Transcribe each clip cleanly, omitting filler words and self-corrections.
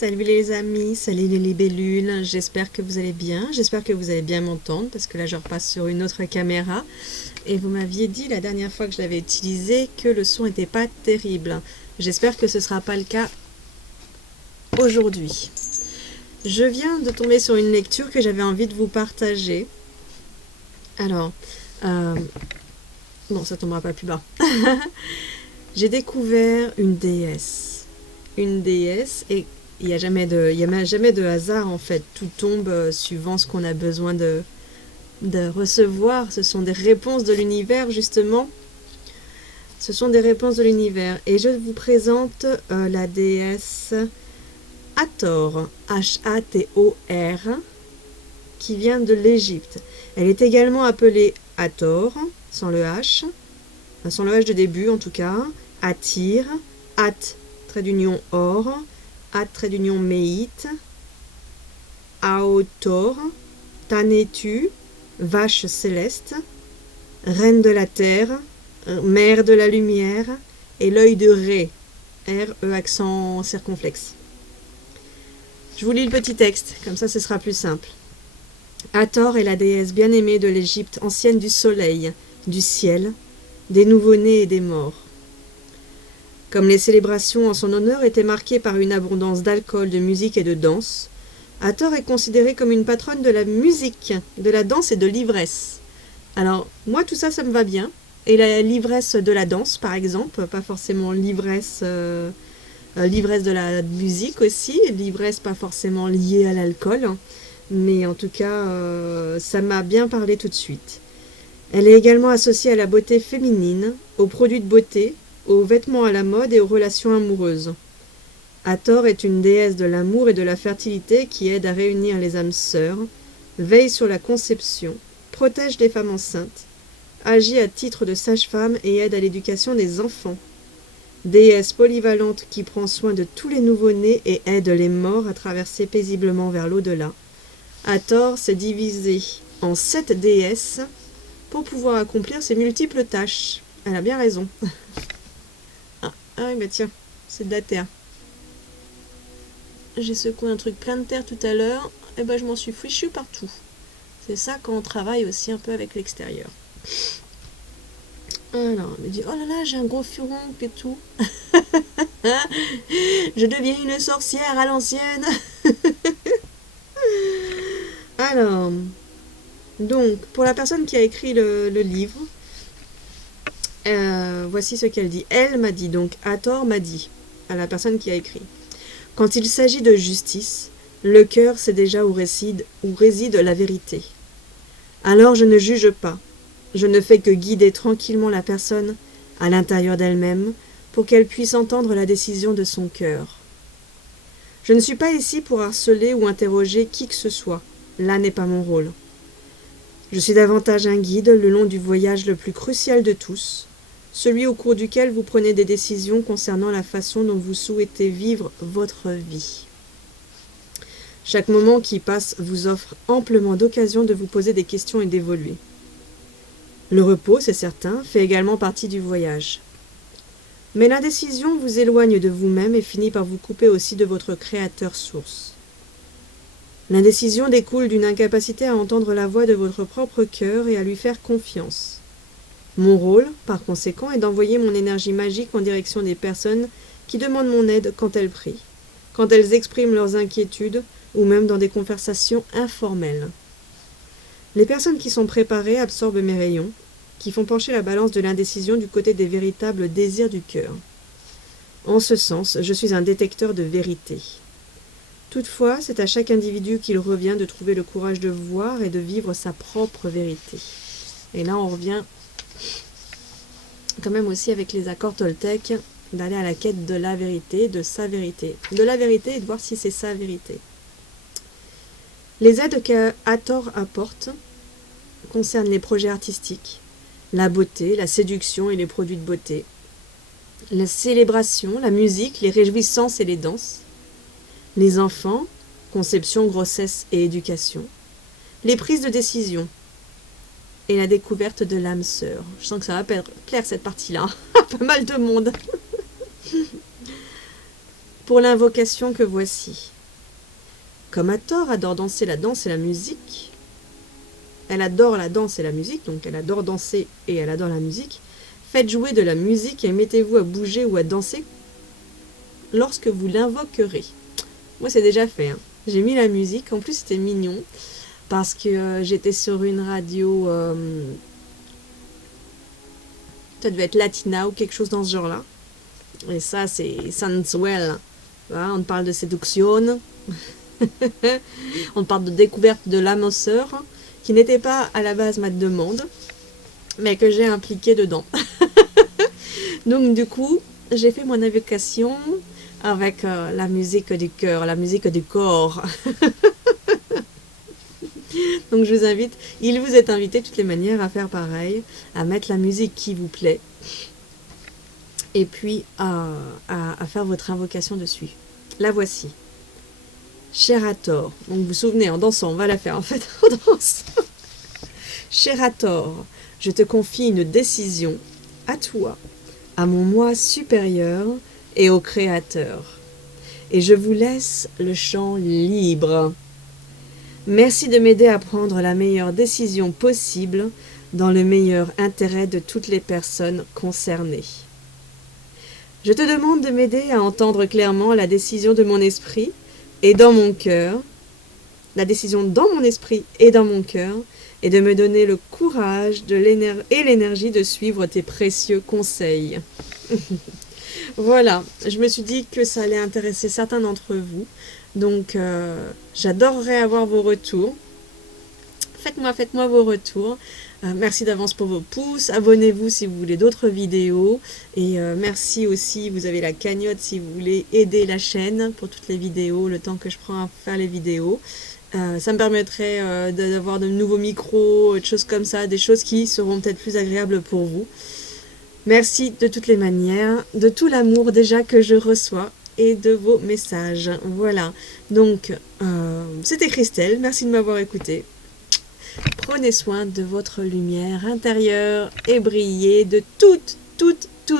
Salut les amis, salut les libellules, j'espère que vous allez bien, j'espère que vous allez bien m'entendre parce que là je repasse sur une autre caméra et vous m'aviez dit la dernière fois que je l'avais utilisé que le son n'était pas terrible. J'espère que ce ne sera pas le cas aujourd'hui. Je viens de tomber sur une lecture que j'avais envie de vous partager. Alors, bon ça tombera pas plus bas. J'ai découvert une déesse et il n'y a jamais de hasard en fait, tout tombe suivant ce qu'on a besoin de recevoir. Ce sont des réponses de l'univers justement, ce sont des réponses de l'univers et je vous présente la déesse Hathor, H-A-T-O-R, qui vient de l'Égypte. Elle est également appelée Hathor, sans le H de début en tout cas, Atir, At, trait d'union or, At, trait d'union méite, Aotor, Tanetu, vache céleste, reine de la terre, mère de la lumière, et l'œil de Ré, R-E accent circonflexe. Je vous lis le petit texte, comme ça ce sera plus simple. Hathor est la déesse bien-aimée de l'Égypte ancienne du soleil, du ciel, des nouveau-nés et des morts. Comme les célébrations en son honneur étaient marquées par une abondance d'alcool, de musique et de danse, Hathor est considérée comme une patronne de la musique, de la danse et de l'ivresse. Alors, moi tout ça, ça me va bien. Et l'ivresse de la danse, par exemple, pas forcément l'ivresse de la musique aussi, l'ivresse pas forcément liée à l'alcool, mais en tout cas, ça m'a bien parlé tout de suite. Elle est également associée à la beauté féminine, aux produits de beauté, aux vêtements à la mode et aux relations amoureuses. Hathor est une déesse de l'amour et de la fertilité qui aide à réunir les âmes sœurs, veille sur la conception, protège les femmes enceintes, agit à titre de sage-femme et aide à l'éducation des enfants. Déesse polyvalente qui prend soin de tous les nouveau-nés et aide les morts à traverser paisiblement vers l'au-delà. Hathor s'est divisée en 7 déesses pour pouvoir accomplir ses multiples tâches. Elle a bien raison. Ah oui, bah tiens, c'est de la terre. J'ai secoué un truc plein de terre tout à l'heure, et ben je m'en suis fichu partout. C'est ça quand on travaille aussi un peu avec l'extérieur. Alors, elle me dit, oh là là, j'ai un gros furoncle et tout. Je deviens une sorcière à l'ancienne. Alors, donc, pour la personne qui a écrit le livre, voici ce qu'elle dit. Elle m'a dit, donc Hathor m'a dit, à la personne qui a écrit. Quand il s'agit de justice, le cœur sait déjà où réside la vérité. Alors je ne juge pas. Je ne fais que guider tranquillement la personne à l'intérieur d'elle-même pour qu'elle puisse entendre la décision de son cœur. Je ne suis pas ici pour harceler ou interroger qui que ce soit. Là n'est pas mon rôle. Je suis davantage un guide le long du voyage le plus crucial de tous, celui au cours duquel vous prenez des décisions concernant la façon dont vous souhaitez vivre votre vie. Chaque moment qui passe vous offre amplement d'occasions de vous poser des questions et d'évoluer. Le repos, c'est certain, fait également partie du voyage. Mais l'indécision vous éloigne de vous-même et finit par vous couper aussi de votre créateur source. L'indécision découle d'une incapacité à entendre la voix de votre propre cœur et à lui faire confiance. Mon rôle, par conséquent, est d'envoyer mon énergie magique en direction des personnes qui demandent mon aide quand elles prient, quand elles expriment leurs inquiétudes ou même dans des conversations informelles. Les personnes qui sont préparées absorbent mes rayons, qui font pencher la balance de l'indécision du côté des véritables désirs du cœur. En ce sens, je suis un détecteur de vérité. Toutefois, c'est à chaque individu qu'il revient de trouver le courage de voir et de vivre sa propre vérité. Et là, on revient quand même aussi avec les accords toltèques, d'aller à la quête de la vérité, de sa vérité. De la vérité et de voir si c'est sa vérité. Les aides que Hathor apporte concernent les projets artistiques, la beauté, la séduction et les produits de beauté, la célébration, la musique, les réjouissances et les danses, les enfants, conception, grossesse et éducation, les prises de décision et la découverte de l'âme sœur. Je sens que ça va plaire cette partie-là. Pas mal de monde. pour l'invocation que voici. Comme Hathor adore danser la danse et la musique, elle adore la danse et la musique, donc elle adore danser et elle adore la musique, faites jouer de la musique et mettez-vous à bouger ou à danser lorsque vous l'invoquerez. Moi, c'est déjà fait. J'ai mis la musique. En plus, c'était mignon parce que j'étais sur une radio... ça devait être latina ou quelque chose dans ce genre-là. Et ça, c'est sensuel. Voilà, on parle de séduction. On parle de découverte de l'âme sœur, qui n'était pas à la base ma demande, mais que j'ai impliquée dedans. Donc, du coup, j'ai fait mon invocation avec la musique du cœur, la musique du corps. Donc je vous invite, il vous est invité de toutes les manières à faire pareil, à mettre la musique qui vous plaît, et puis à faire votre invocation dessus. La voici. Cher Hathor, donc vous vous souvenez, en dansant, on va la faire en fait en dansant. Cher Hathor, je te confie une décision à toi, à mon moi supérieur et au Créateur. Et je vous laisse le champ libre. Merci de m'aider à prendre la meilleure décision possible dans le meilleur intérêt de toutes les personnes concernées. Je te demande de m'aider à entendre clairement la décision de mon esprit et dans mon cœur, la décision dans mon esprit et dans mon cœur, et de me donner le courage et l'énergie de suivre tes précieux conseils. Voilà, je me suis dit que ça allait intéresser certains d'entre vous. Donc, j'adorerais avoir vos retours. Faites-moi vos retours. Merci d'avance pour vos pouces. Abonnez-vous si vous voulez d'autres vidéos. Et merci aussi, vous avez la cagnotte si vous voulez aider la chaîne pour toutes les vidéos, le temps que je prends à faire les vidéos. Ça me permettrait d'avoir de nouveaux micros, de choses comme ça, des choses qui seront peut-être plus agréables pour vous. Merci de toutes les manières, de tout l'amour déjà que je reçois et de vos messages. Voilà, donc c'était Christelle, merci de m'avoir écouté. Prenez soin de votre lumière intérieure et brillez de toute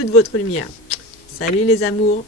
votre lumière. Salut les amours!